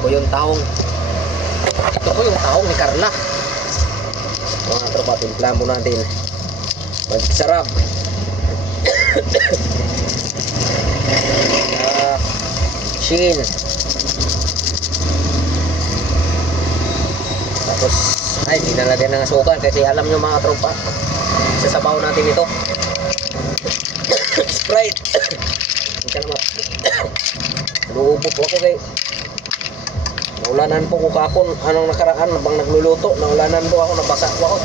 po yung tahong. Ito po yung tahong ni Carla. Mga tropa, timpla mo natin. Magsarap. Shin. Tapos, ay, dinalagyan ng asukal kasi alam nyo mga tropa, sasabaw natin ito. Sprite. Hindi naman. Luubo po ako kay naulanan po ko kapon. Anong nakaraan bang nagluluto? Naulanan po ako, nabasa po ako.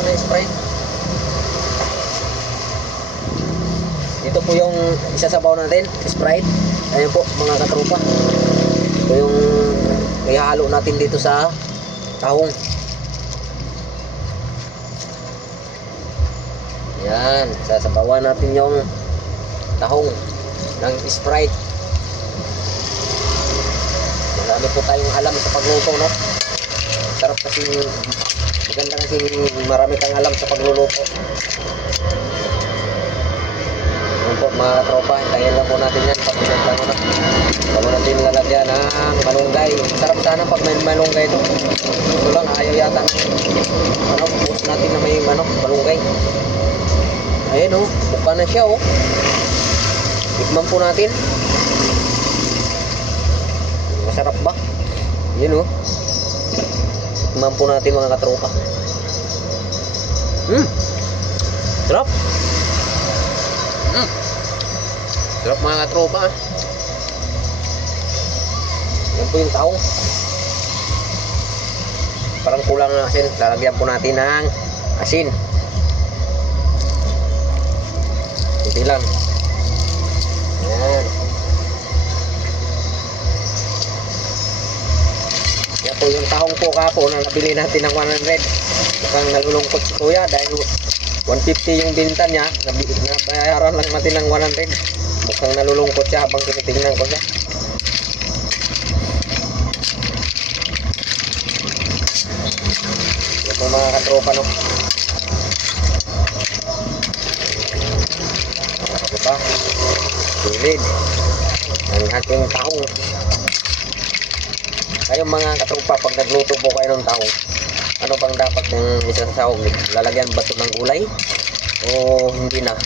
Ano yung Sprite? Ito po yung isasabaw natin, Sprite. Ayun po mga katropa. Ito yung ihalo natin dito sa tahong. Yan, sasabawan natin yung tahong ng Sprite. Marami po tayong alam sa pagluto, no? Sarap kasi, maganda kasi marami kang alam sa pagluluto. Yan po mga tropa, hintayin lang po natin yan pag pinagtano na. Bago natin lalagyan ng malunggay. Sarap sana pag may malunggay ito. Ito lang, ayaw yata ano, buhos natin na may malunggay. Ayan o, buka na siya o. Tikman po natin. Masarap ba? Yun o. Tikman po natin mga katropa. Sarap. Sarap mga katropa. Yan po yung tahong. Parang kulang ng asin. Lalagyan po natin ng asin. Kunti lang. Yan. Yan po yung tahong po kapo na nabili natin ng 100. Mukhang nalulungkot si kuya dahil 150 yung binta niya. Nabayaran lang natin ng 100. Mukhang nalulungkot siya habang tinitingnan ko siya. Yan po mga katropa, no? Diba? Silid ang ating tahong. Kayong mga katropa, pag nagluto po kayo ng tahong, ano bang dapat yung isang sahog? Lalagyan ba ito ng gulay o hindi na?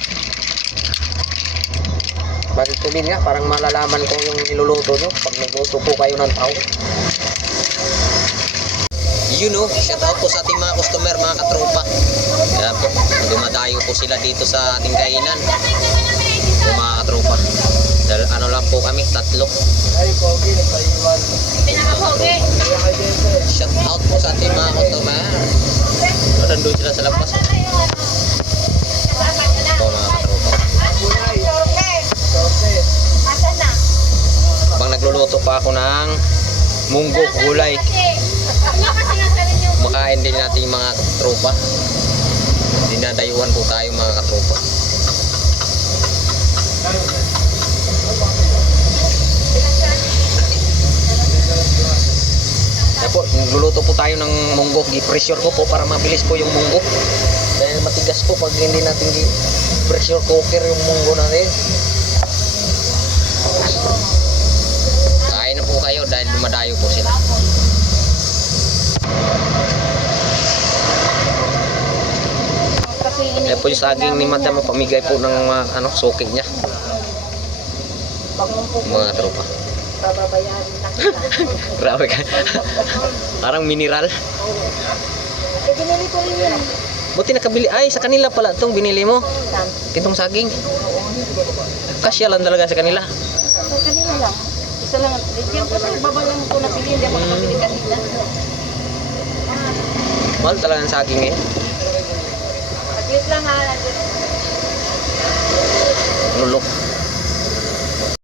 Bakit tumin nga, parang malalaman ko yung niluluto nyo pag nagluto po kayo ng tahong. You know, shout out po sa ating mga customer, mga katropa. Kaya po, dumadayo po sila dito sa ating kainan. Po mga katropa. Dahil ano lang po kami, 3. Shout out po sa ating mga customer. Nandun sila sa labas. Po mga katropa. Bang nagluluto pa ako ng munggo gulay. Makain din natin yung mga katropa. Dinadayuhan po tayo mga katropa. Kaya po, luluto po tayo ng munggo. I-pressure ko po para mabilis po yung munggo. Dahil matigas po pag hindi natin i-pressure cooker yung munggo natin. Kain na po kayo dahil dumadayo po sila. Kaya po yung saging ni madam, pamigay po ng mga sukig niya. Mga tropa. Grabe ka. Parang mineral. Binili ko rin yun. Buti nakabili. Ay, sa kanila pala itong binili mo. Itong saging. Kasya lang talaga sa kanila. Sa kanila lang. Isa lang. Diyan kasi baba lang ko napili. Hindi ako nakabili kanina. Mahal talaga ang saging eh. At least lang ha. Lulok.